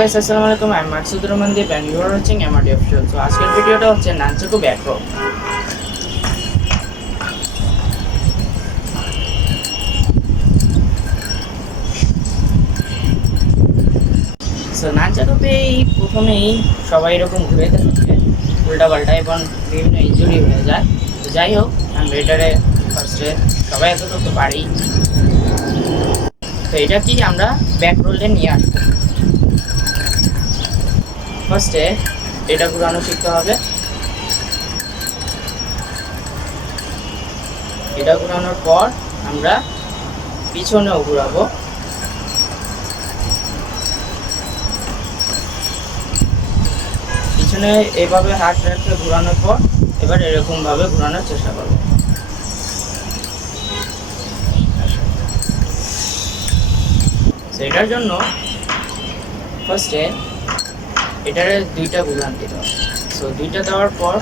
Guys, আসসালামু আলাইকুম। আমি Maksudur Rahman Dip and you are watching MRD official. তো আজকের ভিডিওটা হচ্ছে নানচাকু ব্যাক রো। সো নানচাকুতে প্রথমেই সবাই এরকম ঘুরে থাকে উল্টা পাল্টা এবং বিভিন্ন ইনজুরি হয়ে যায়। তো যাই হোক, আমি এটারে ফার্স্টে সবাই এতটুকু পারি। তো এটা কি আমরা ব্যাক রোলে নিয়ে আসবো। ফার্স্টে এটা ঘুরানো শিখতে হবে। এটা ঘুরানোর পর আমরা পিছনেও ঘুরাবো। পিছনে এভাবে হাত রেখে ঘুরানোর পর এবার এরকম ভাবে ঘুরানোর চেষ্টা করব। সেটার জন্য ফার্স্টে এটারে দুইটা ঘুরান দিতে হবে। সো দুইটা দেওয়ার পর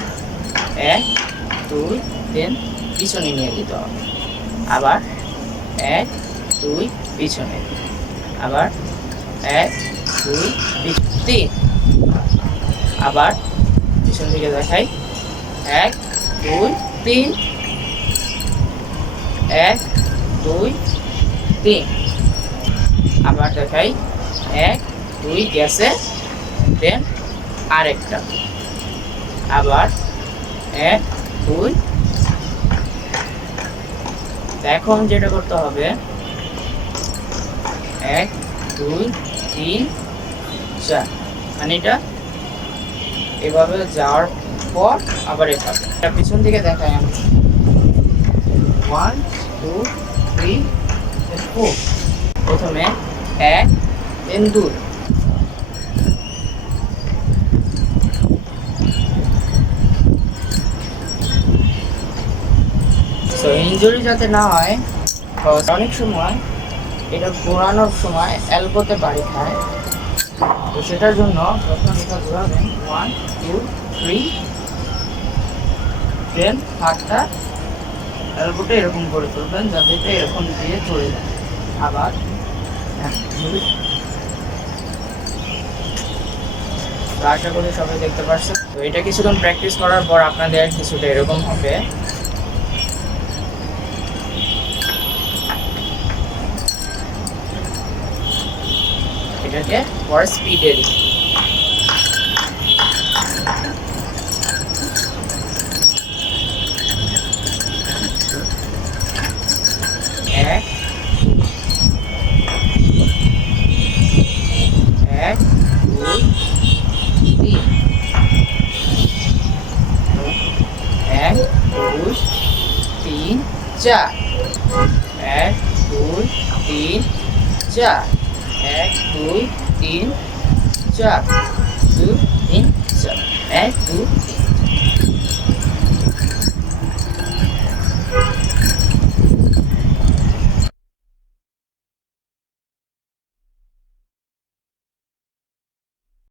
1 2 3 পিছনে নিয়ে দিতে হবে। আবার 1 2 পিছনে, আবার 1 2 3, আবার পিছন দিকে দেখাই 1 2 3, 1 2 3, আবার দেখাই 1 2 গেছে, দেন আরেকটা, আবার 1 2। এখন যেটা করতে হবে 1 2 3 4, মানে এটা এভাবে যাওয়ার পর আবার এভাবে এটা পিছন থেকে দেখাই আমি 1 2 3 4। প্রথমে 1 দেন 2। সো ইনজুরি যাতে না হয়, অনেক সময় এটা ঘোরানোর সময় এলবোতে বাড়ি খায়। তো সেটার জন্য যখন এটা ঘোরাবেন 1 2 3, দেন হাতটা এলবোটা এরকম করে তুলবেন যাতে এটা এরকম দিয়ে চলে যায়। আবার আশা করি সবাই দেখতে পাচ্ছেন। তো এটা কিছুক্ষণ প্র্যাকটিস করার পর আপনাদের কিছুটা এরকম হবে। এটাকে পরে স্পিডে দিই। এক এক 2 3, 1 2 3 4, 1 2 3 4, 1 2 3 4, 2 3 4, 1 2